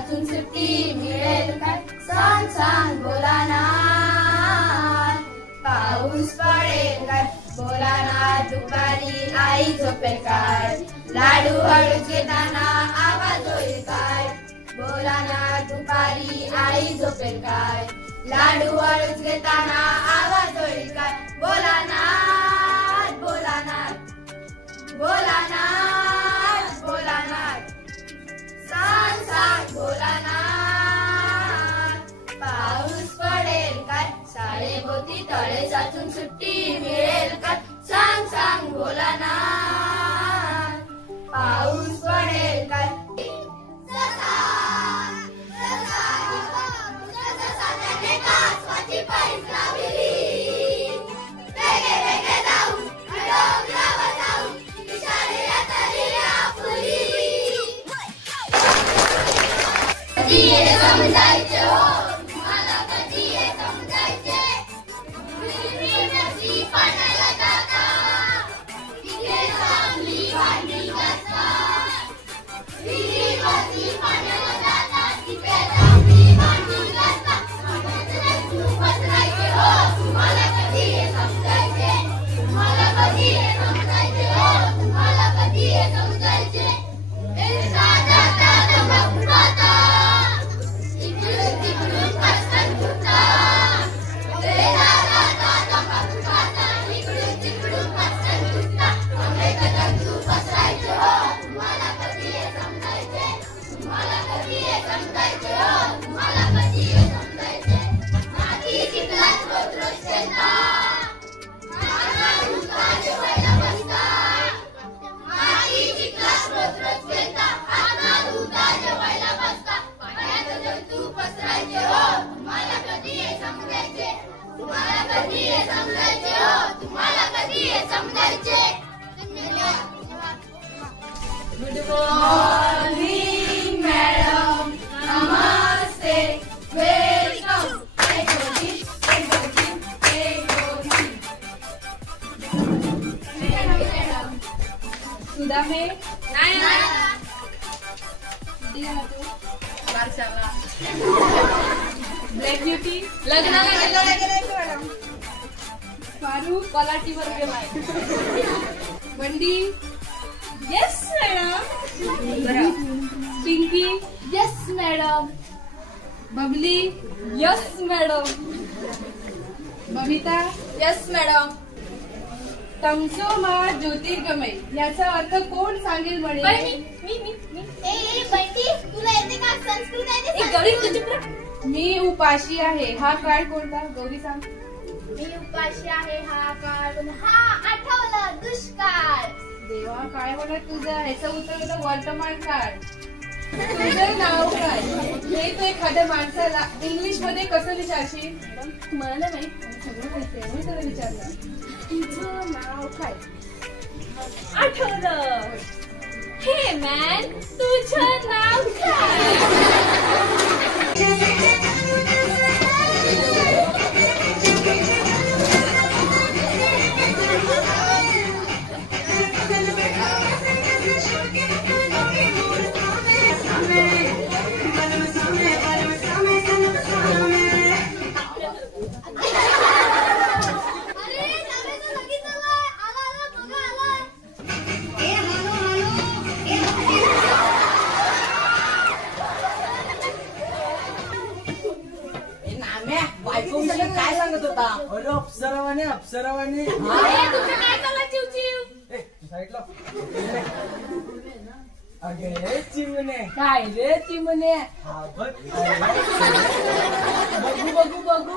तळेसातून सुट्टी मिळेल काय? सांग सांग भोलानाथ. पाऊस पडेल काय? भोलानाथ. दुपारी आई झोपेल काय? लाडू हळूच घेताना आवाज होईल काय? भोलानाथ. दुपारी आई झोपेल काय? लाडू हळूच घेताना आवाज होईल काय? भोलानाथ भोलानाथ भोलानाथ भोलानाथ. सांग सांग भोलानाथ. पाऊस पडेल काय? शाळेभोवती तळेसातून सुट्टी मिळेल काय? सांग सांग भोलानाथ. पाऊस पडेल काय? समजायचे हो तुम्हाला कधी हे समजायचे? विहिरीवरती पाण्याला जाता तिथे चांगली भांडी घासतात. विहिरीवरती पाण्याला जाता तिथे चांगली भांडी घासतात. पसरायचे हो तुम्हाला कधी हे समजायचे? तुम्हाला कधी हे समजायचे हो तुम्हाला कधी हे समजायचे? Good morning madam. नमस्ते. वेलकम. सुधा में ब्लॅक ब्युटी लग्नाला गेलो. फारूक पलाटीवर गेलाय. Bandi yes madam. Pinky yes madam. Babli yes madam. Babita yes madam. तमसो मा ज्योतिर्गमय याचा अर्थ कोण सांगेल म्हणे? ए बंटी तुला येते का? संस्कृत. मी उपाशी आहे हा काळ कोणता? गौरी सांग. मी उपाशी आहे हा काळ. हा आठवलं. दुष्काळ. देवा काय म्हणत तुझं? ह्याचं उत्तर होतं वर्तमान काळ. तुझं नाव काय? हे तू एखाद्या माणसाला इंग्लिश मध्ये कसं विचारशील? मला नाही माहित. सगळं माहिती आहे मी तुला विचारलं. तुझं नाव काय? आठवलं. हे मॅन तुझं नाव काय? काय सांगत होता? अरे अप्सरावाने अप्सरावाने. अगे चिमणे. काय रे चिमणे? बघू बघू बघू.